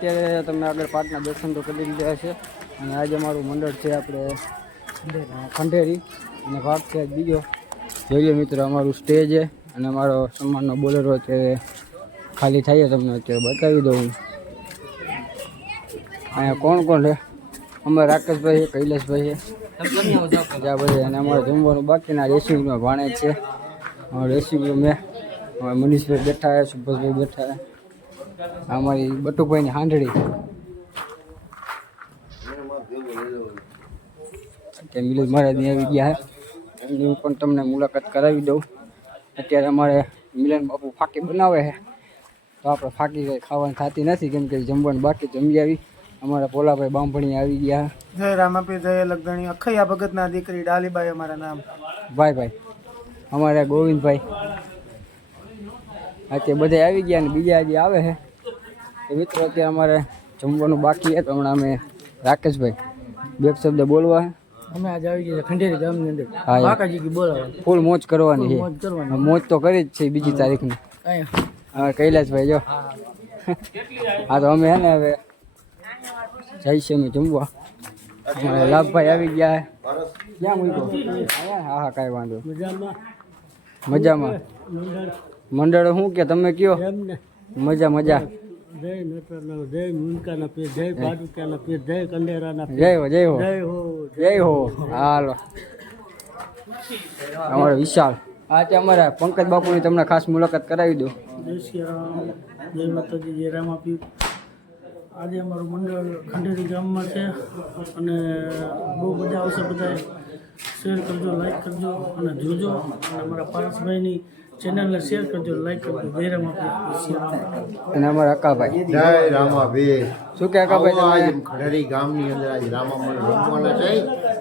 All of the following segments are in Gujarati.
અત્યારે તમે આગળ પાટના દર્શન તો કરી લીધા છે અને આજે અમારું મંડળ છે આપણે ખંડેરી અને ભાગ છે બીજો જોઈએ મિત્રો અમારું સ્ટેજ છે અને અમારો સન્માનનો બોલેરો અત્યારે ખાલી થાય તમને અત્યારે બતાવી દઉં. અહીંયા કોણ કોણ છે? અમે રાકેશભાઈ છે, કૈલાસભાઈ છે જ્યાં ભાઈ અને અમારે જમવાનું બાકીના રેસિંગ રૂમમાં ભાણે છે. રેસિંગ રૂમ મનીષભાઈ બેઠા છે, સુભાષભાઈ બેઠા છે. અમારી બટુભાઈની હાંડળી અત્યારે મિલિંદ મહારાજની આવી ગયા છે. એમની હું પણ તમને મુલાકાત કરાવી દઉં. અત્યારે અમારે મિલન બાપુ ફાકી બનાવે છે તો આપણે ફાકી કંઈ ખાવાની થતી નથી કેમ કે જમવાનું બાકી જમી આવી. અમારા પોલાભાઈ બાંભણી આવી ગયા. જય રામાપી જય લગધણી અખૈયા ભગતના દીકરી ડાલીબાઈ અમારા નામ. ભાઈ અમારા ગોવિંદભાઈ અત્યારે બધા આવી ગયા ને બીજા હજી આવે છે. તો મિત્રો અત્યારે અમારે જમવાનું બાકી છે તો હમણાં અમે રાકેશભાઈ બે શબ્દ બોલવા અમે આજે આવી ગયા ખંડેરી ગામની અંદર. હા, કાકાજી બોલાવા ફૂલ મોજ કરવાની છે. મોજ તો કરી જ છે બીજી તારીખની. હવે કૈલાસભાઈ જો હા તો અમે હે ને હવે જાય છે અમે જમવા. અમારે લાભભાઈ આવી ગયા. ક્યાં મૂક્યો? હા હા કાંઈ વાંધો. મજામાં મંડળ શું કે તમે કયો? મજા મજા. જય નટરાજના જય મુનકાના પીર જય પાટુક્યાના પીર જય કંડેરાના પીર જય હો જય હો જય હો જય હો. હાલો અમારે વિશાલ આજે અમારા પંકજ બાપુની તમને ખાસ મુલાકાત કરાવી દો. જય શ્રી રામ જય માતાજી જય રામાપીર. આજે અમારું મંડળ ખંડેરી ગામમાં છે અને બહુ બધા આવશે. બધા શેર કરજો, લાઈક કરજો અને જોજો. અને અમારા પારસભાઈની ચેનલને શેર કરજો, લાઈક કરજો. જય રામાપીર. અને અમારા અકાભાઈ જય રામાપીર. શું કે અકાભાઈ તમે ખંડેરી ગામની અંદર આજે રામા મંડળ રમવાના છે.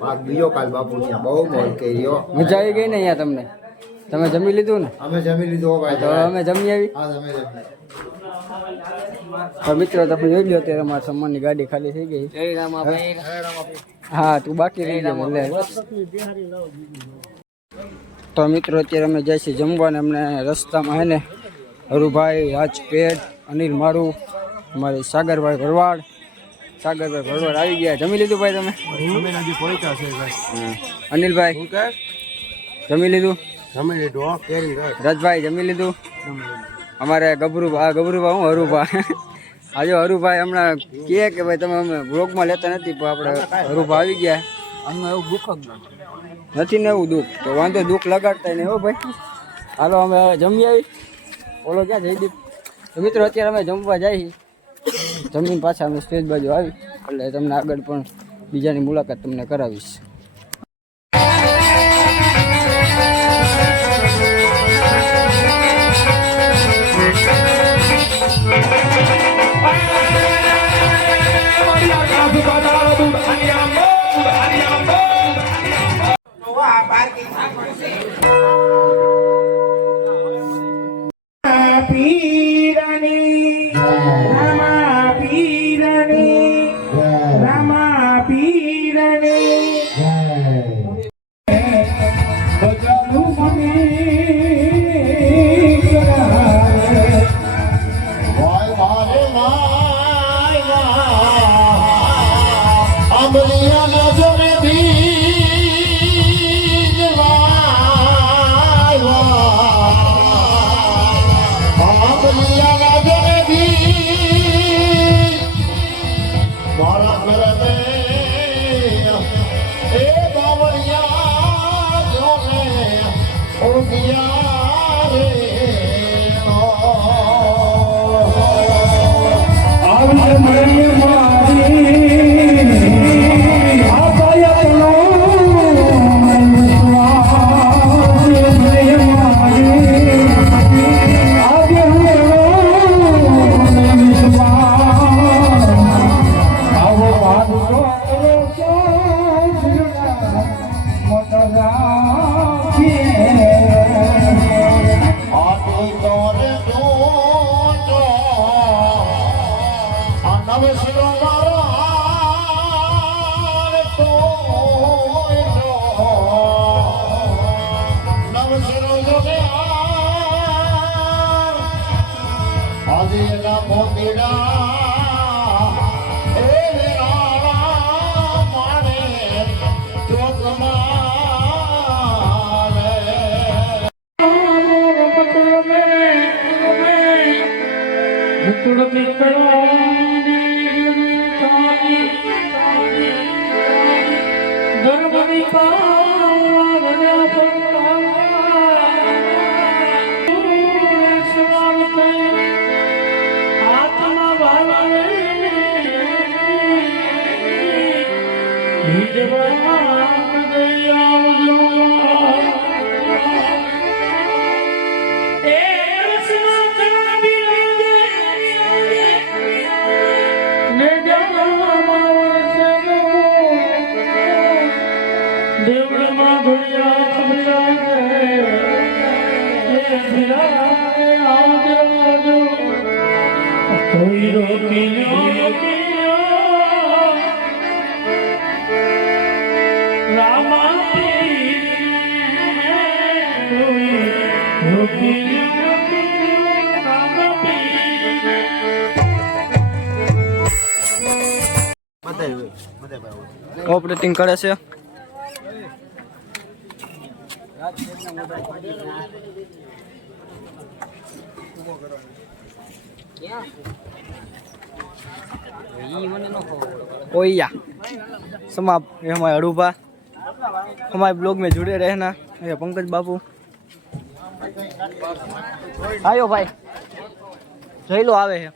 આ બીજો કાલ બાપુ ત્યાં બહુ મોજ કર્યો. મજા આવી ગઈ ને અહીંયા તમને? તમે જમી લીધું ને? અમે જમી લીધું ભાઈ. તો અમે જમી આવી. હા તમે જમી. તો મિત્રો તમે જોઈ લો અત્યારે અમારા સન્માનની ગાડી ખાલી થઈ ગઈ. જય રામાભાઈ. હા તું બાકી રહી ગયો એટલે તો મિત્રો અત્યારે અમે જાય છે જમવા ને અમને રસ્તામાં હે ને હરુભાઈ, રાજપેટ, અનિલ મારું, અમારી સાગરભાઈ ભરવાડ આવી ગયા. જમી લીધું ભાઈ તમે? અનિલભાઈ જમી લીધું? રાજભાઈ જમી લીધું? અમારે ગભરુભા હું હરુભા આજે હરુભાઈ હમણાં કહે કે ભાઈ તમે અમે બ્લોગમાં લેતા નથી પણ આપણે હરુભા આવી ગયા. અમને એવું દુઃખ નથી ને એવું દુઃખ તો વાંધો દુઃખ લગાડતા નહીં હો ભાઈ. હાલો અમે જમી આવી. ઓલો ક્યાં જયદીપ? તો મિત્રો અત્યારે અમે જમવા જઈએ. જમીન પાછા અમે સ્ટેજ બાજુ આવી એટલે તમને આગળ પણ બીજાની મુલાકાત તમને કરાવીશ. સુરતી કળાને ધર્મની પાવના આત્મા ભાવે વિજવાન દયાવજો દેવળમાં ધોળિયા આવજો કોઈ રોકી રામા ઓપરેટિંગ કરે છે. ओया समाप्त. ये हमारे अरूबा, हमारे ब्लॉग में जुड़े रहना. ये पंकज बाबू आयो भाई जय लो आवे है.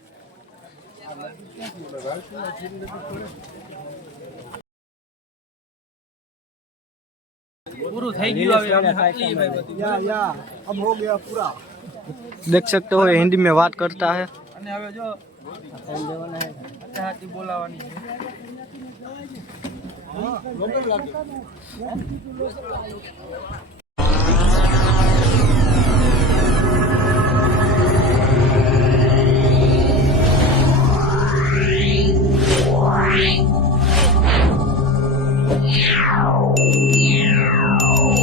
अब हो गया पूरा. देख सकते हो ये हिंदी में बात करता है.